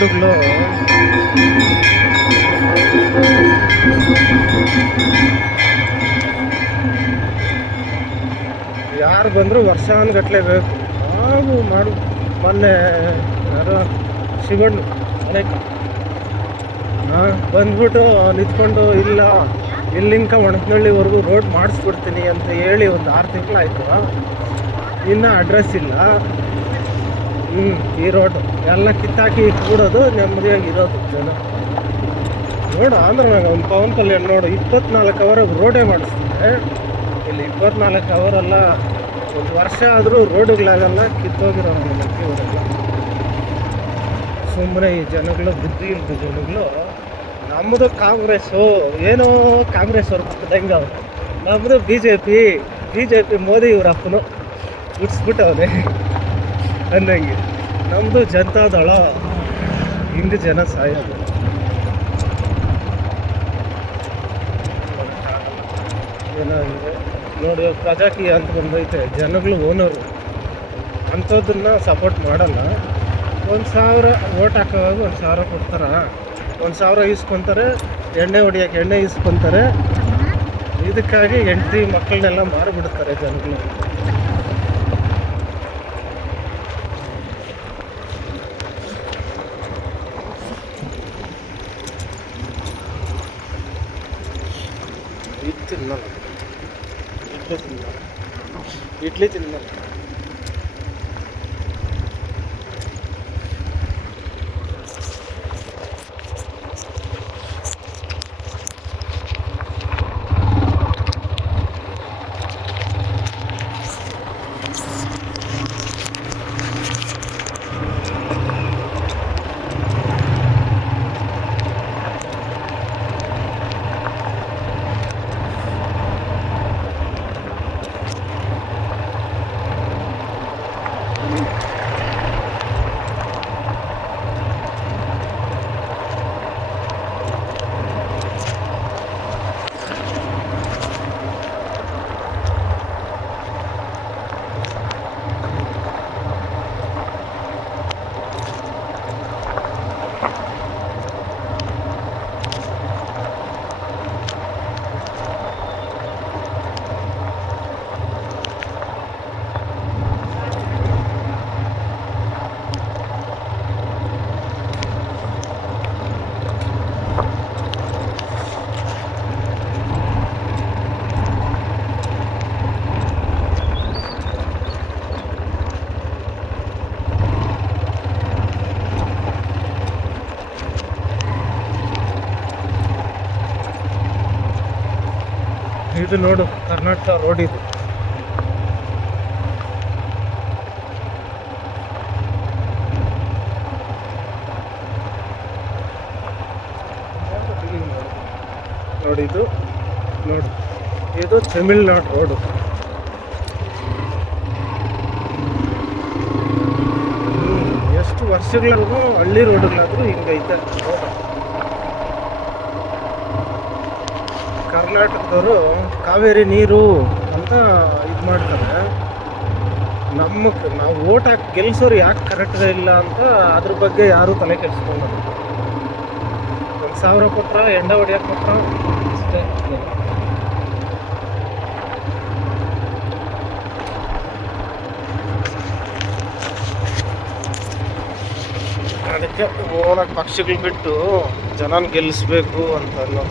ರೋಡುಗಳು ಯಾರು ಬಂದರೂ ವರ್ಷಾನುಗಟ್ಲೆ ಬೇಕು. ನಾವು ಮಾಡು ಮೊನ್ನೆ ಯಾರೋ ಶಿವಣ್ಣ ಅನೇಕ ಬಂದ್ಬಿಟ್ಟು ನಿಂತ್ಕೊಂಡು ಇಲ್ಲ ಇಲ್ಲಿಂಕ ಒಣಕನಹಳ್ಳಿವರೆಗೂ ರೋಡ್ ಮಾಡಿಸ್ಬಿಡ್ತೀನಿ ಅಂತ ಹೇಳಿ ಒಂದು 6 ತಿಂಗಳಾಯ್ತು. ಇನ್ನೂ ಅಡ್ರೆಸ್ ಇಲ್ಲ. ಈ ರೋಡ್ ಎಲ್ಲ ಕಿತ್ತಾಕಿ ಕೂಡೋದು, ನೆಮ್ಮದಿಯಾಗಿರೋದು ಜನ. ನೋಡು ಆಂಧ್ರನಾಗ ಒಂದು ಪವನ್ ಕಲ್ಯಾಣ್ ನೋಡು 24 ಅವರ್ ರೋಡೇ ಮಾಡಿಸ್ತಾರೆ. ಇಲ್ಲಿ 24 ಅವರೆಲ್ಲ ಒಂದು ವರ್ಷ ಆದರೂ ರೋಡುಗಳಾಗಲ್ಲ, ಕಿತ್ತೋಗಿರೋ ಇವರೆಲ್ಲ. ಸುಮ್ಮನೆ ಈ ಜನಗಳು ಬುದ್ಧಿ ಇಲ್ಲದ ಜನಗಳು. ನಮ್ಮದು ಕಾಂಗ್ರೆಸ್ಸು ಏನೋ ಕಾಂಗ್ರೆಸ್ ಅವ್ರ ಪಕ್ಕದಂಗೆ ಅವ್ರು, ನಮ್ಮದು ಬಿ ಜೆ ಪಿ ಮೋದಿ ಇವ್ರ ಅಪ್ಪನು ಹುಟ್ಟಿಸ್ಬಿಟ್ಟವನೆ ಅನ್ನಂಗೆ. ನಮ್ಮದು ಜನತಾದಳ, ಹಿಂಗೆ ಜನ ಸಾಯೋದು. ಏನಾಗಿದೆ ನೋಡಿ, ಪ್ರಜಾಕೀಯ ಅಂತ ಬಂದೈತೆ. ಜನಗಳು ಓನರು ಅಂಥದ್ದನ್ನು ಸಪೋರ್ಟ್ ಮಾಡಲ್ಲ. 1,000 ಓಟ್ ಹಾಕೋವಾಗ 1,000 ಕೊಡ್ತಾರ, 1,000 ಇಸ್ಕೊತಾರೆ. ಎಣ್ಣೆ ಹೊಡಿಯೋಕೆ ಎಣ್ಣೆ ಇಸ್ಕೊತಾರೆ. ಇದಕ್ಕಾಗಿ ಹೆಂಡತಿ ಮಕ್ಕಳನ್ನೆಲ್ಲ ಮಾರಿಬಿಡ್ತಾರೆ ಜನಗಳು. ಇಡ್ಲಿ ತಿನ್ನಲ್ಲ. ಇದು ನೋಡು ಕರ್ನಾಟಕ ರೋಡ್ ಇದು. ನೋಡಿ ಇದು ನೋಡಿ, ಇದು ತಮಿಳ್ನಾಡು ರೋಡು. ಎಷ್ಟು ವರ್ಷಗಳಿಗೂ ಹಳ್ಳಿ ರೋಡ್ಗಳಾದರೂ ಹಿಂಗೈತೆ ರೋಡ್. ಕರ್ನಾಟಕದವರು ಕಾವೇರಿ ನೀರು ಅಂತ ಇದು ಮಾಡ್ತಾರೆ. ನಾವು ಓಟ್ ಹಾಕಿ ಗೆಲ್ಸೋರು ಯಾಕೆ ಕರೆಕ್ಟ್ ಇಲ್ಲ ಅಂತ ಅದ್ರ ಬಗ್ಗೆ ಯಾರೂ ತಲೆ ಕೆಡಿಸ್ಕೊಳ್ಳೋದು. 1,000 ಕೊಟ್ರ ಎಂಡ ಹೊಡಿಯೋಕೆ ಕೊಟ್ರ ಅಷ್ಟೇ. ಅದಕ್ಕೆ ಓನಾಗಿ ಪಕ್ಷಗಳು ಬಿಟ್ಟು ಜನನ ಗೆಲ್ಲಿಸ್ಬೇಕು ಅಂತ ಅನ್ನೋ